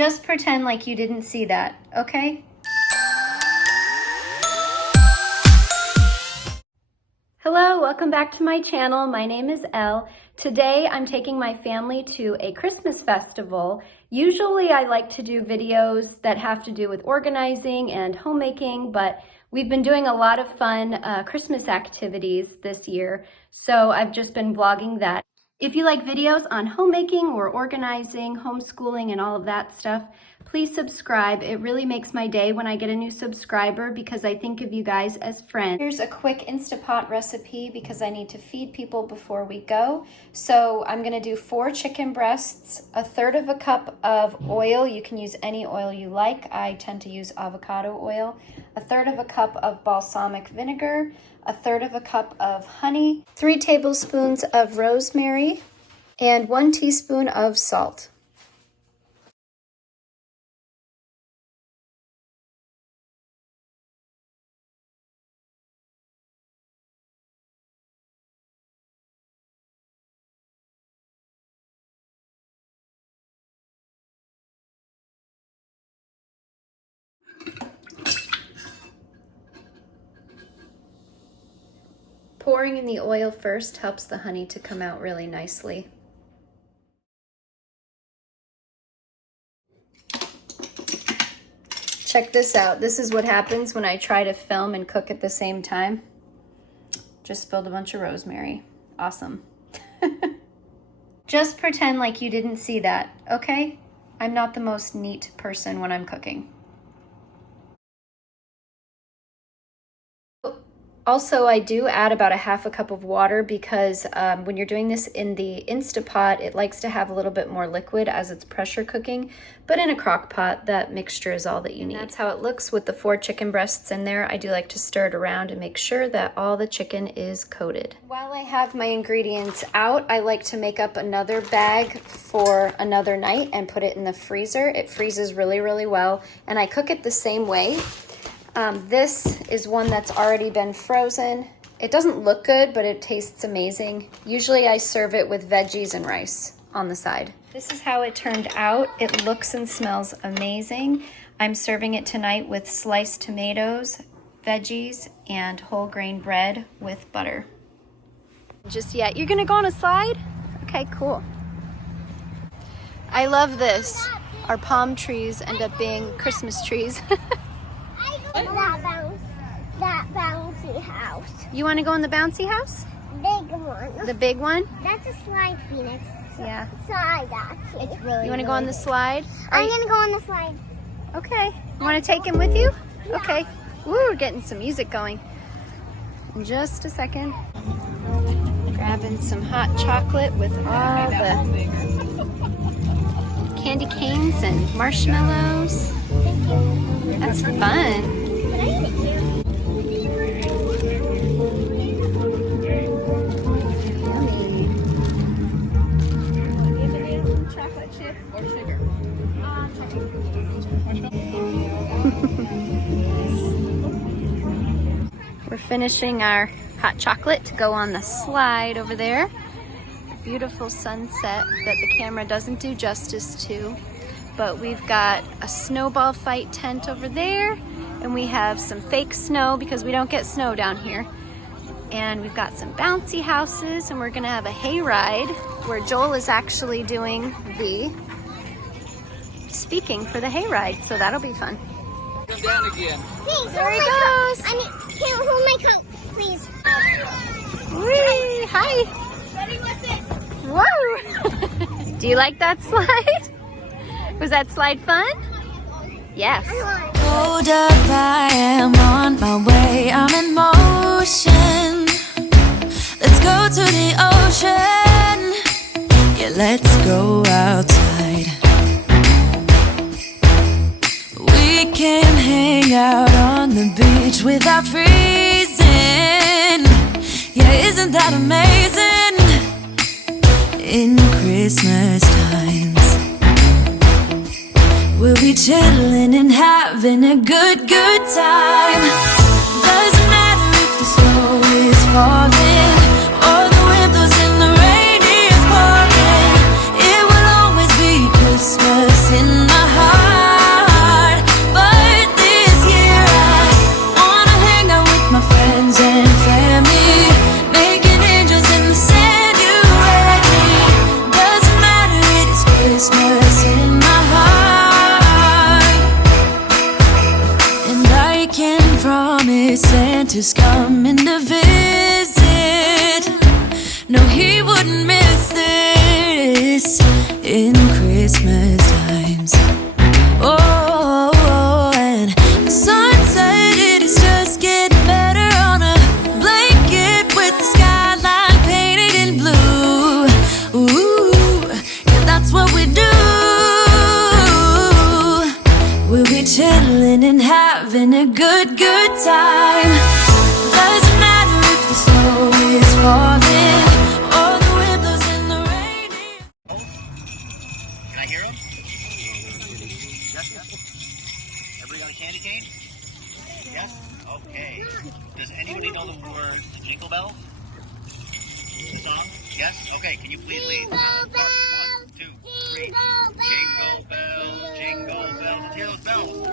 Just pretend like you didn't see that, okay? Hello, welcome back to my channel. My name is Elle. Today I'm taking my family to a Christmas festival. Usually I like to do videos that have to do with organizing and homemaking, but we've been doing a lot of fun Christmas activities this year, so I've just been vlogging that. If you like videos on homemaking or organizing, homeschooling, and all of that stuff, please subscribe. It really makes my day when I get a new subscriber because I think of you guys as friends. Here's a quick Instapot recipe because I need to feed people before we go. So I'm gonna do 4 chicken breasts, 1/3 cup of oil. You can use any oil you like. I tend to use avocado oil. 1/3 cup of balsamic vinegar, 1/3 cup of honey, 3 tablespoons of rosemary, and 1 teaspoon of salt. Pouring in the oil first helps the honey to come out really nicely. Check this out. This is what happens when I try to film and cook at the same time. Just spilled a bunch of rosemary. Awesome. Just pretend like you didn't see that, okay? I'm not the most neat person when I'm cooking. Also, I do add about 1/2 cup of water because when you're doing this in the Instapot, it likes to have a little bit more liquid as it's pressure cooking, but in a crock pot, that mixture is all that you need. That's how it looks with the 4 chicken breasts in there. I do like to stir it around and make sure that all the chicken is coated. While I have my ingredients out, I like to make up another bag for another night and put it in the freezer. It freezes really, really well, and I cook it the same way. This is one that's already been frozen. It doesn't look good, but it tastes amazing. Usually I serve it with veggies and rice on the side. This is how it turned out. It looks and smells amazing. I'm serving it tonight with sliced tomatoes, veggies, and whole grain bread with butter. Just yet. You're gonna go on a slide? Okay, cool. I love this. Our palm trees end up being Christmas trees. That bouncy house. You want to go in the bouncy house? Big one. The big one? That's a slide, Phoenix. Yeah. Slide, actually. It's really. You want to go on the slide? I'm gonna go on the slide. Okay. You want to take him with you? Yeah. Okay. Woo, we're getting some music going. In just a second. Grabbing some hot chocolate with all the candy canes and marshmallows. Thank you. That's fun. Can I eat it here? Chocolate chip or sugar? We're finishing our hot chocolate to go on the slide over there. Beautiful sunset that the camera doesn't do justice to. But we've got a snowball fight tent over there, and we have some fake snow because we don't get snow down here. And we've got some bouncy houses, and we're gonna have a hayride where Joel is actually doing the speaking for the hayride, so that'll be fun. Come down again. Please, There he goes. Can hold my cup, please. Whee! Hi! Ready with it? Whoa! Do you like that slide? Was that slide fun? Yes. Hold up, I am on my way, I'm in motion. Let's go to the ocean. Yeah, let's go outside. We can hang out on the beach without freezing. Yeah, isn't that amazing? In Christmas times we'll be chilling and having a good time. Doesn't matter if the snow is falling or the wind blows and the rain is pouring. It will always be Christmas in my heart. Santa's coming to visit. No, he wouldn't miss this in Christmas times. Oh, and the sun said it is just getting better on a blanket with the skyline painted in blue. Ooh, yeah, that's what we do. We'll be chilling and having a good time. Doesn't matter if the snow is falling or the wind blows in the rain. Can I hear him? Yes. Everybody on a candy cane? Yes? Okay. Does anybody know the word Jingle Bells? The song? Yes? Okay, can you please lead? Jingle bells, 1, 2, 3. Jingle bells, jingle bells. Let's hear those bells.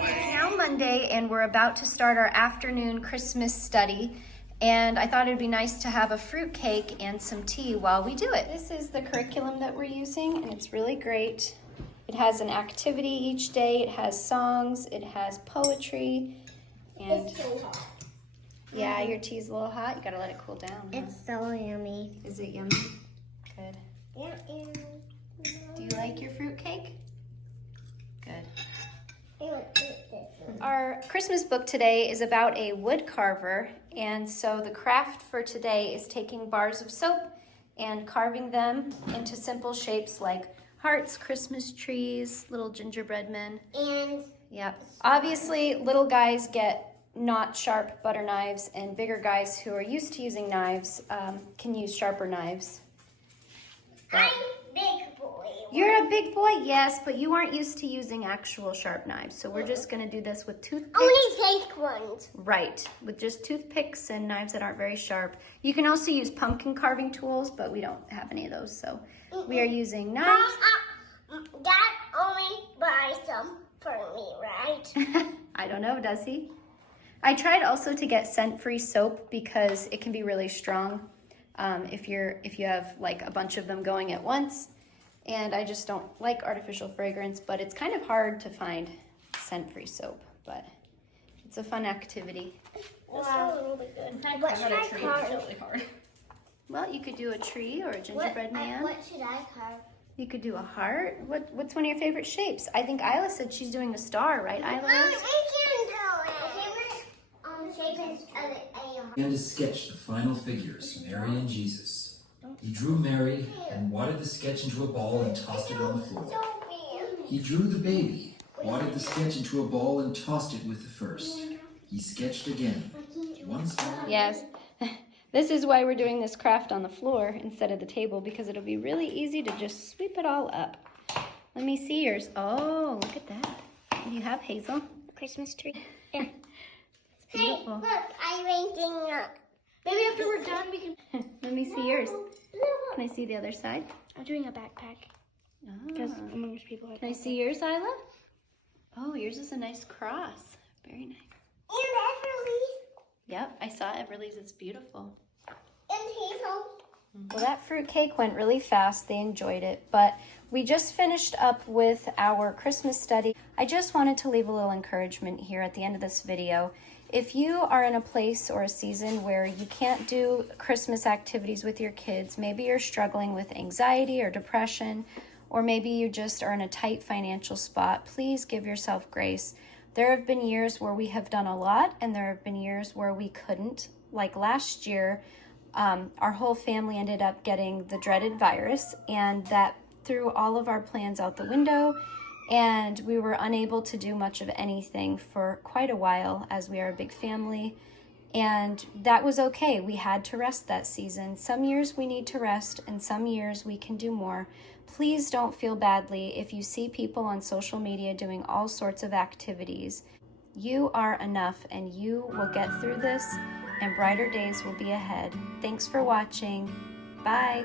It's now Monday, and we're about to start our afternoon Christmas study. And I thought it'd be nice to have a fruit cake and some tea while we do it. This is the curriculum that we're using, and it's really great. It has an activity each day, it has songs, it has poetry, and yeah, your tea's a little hot. You gotta let it cool down. It's so yummy. Is it yummy? Good. Yeah. Do you like your fruit cake? Good. Ew. Our Christmas book today is about a wood carver, and so the craft for today is taking bars of soap and carving them into simple shapes like hearts, Christmas trees, little gingerbread men. And Yep. Obviously, little guys get not sharp butter knives, and bigger guys who are used to using knives can use sharper knives. I'm big boy. You're a big boy, yes, but you aren't used to using actual sharp knives, so we're just gonna do this with toothpicks. Only fake ones. Right, with just toothpicks and knives that aren't very sharp. You can also use pumpkin carving tools, but we don't have any of those, so we are using knives. Dad only buys some for me, right? I don't know, does he? I tried also to get scent-free soap because it can be really strong if you have like a bunch of them going at once. And I just don't like artificial fragrance, but it's kind of hard to find scent-free soap, but it's a fun activity. Wow. What should I carve? Well, you could do a tree or a gingerbread man. What should I carve? You could do a heart. What's one of your favorite shapes? I think Isla said she's doing a star, right, Isla? I can do it. My favorite shape is a Began to sketch the final figures, Mary and Jesus. He drew Mary and wadded the sketch into a ball and tossed it on the floor. He drew the baby, wadded the sketch into a ball and tossed it with the first. He sketched again. Once more. Yes. This is why we're doing this craft on the floor instead of the table, because it'll be really easy to just sweep it all up. Let me see yours. Oh, look at that. You have Hazel. Christmas tree. Yeah. It's beautiful. Hey, look, I'm making up. Maybe after we're done, we can. Let me see yours. Can I see the other side? I'm doing a backpack because Oh. most people have. Can I see yours, Isla? Oh, yours is a nice cross. Very nice. And Everly Yep, I saw Everly's. It's beautiful. and Hazel. Well, that fruit cake went really fast. They enjoyed it, but we just finished up with our Christmas study. I just wanted to leave a little encouragement here at the end of this video. If you are in a place or a season where you can't do Christmas activities with your kids, maybe you're struggling with anxiety or depression, or maybe you just are in a tight financial spot, please give yourself grace. There have been years where we have done a lot, and there have been years where we couldn't. Like last year, our whole family ended up getting the dreaded virus, and that threw all of our plans out the window, and we were unable to do much of anything for quite a while, as we are a big family, and that was okay. We had to rest that season. Some years we need to rest, and some years we can do more. Please don't feel badly if you see people on social media doing all sorts of activities. You are enough, and you will get through this, and brighter days will be ahead. Thanks for watching. Bye.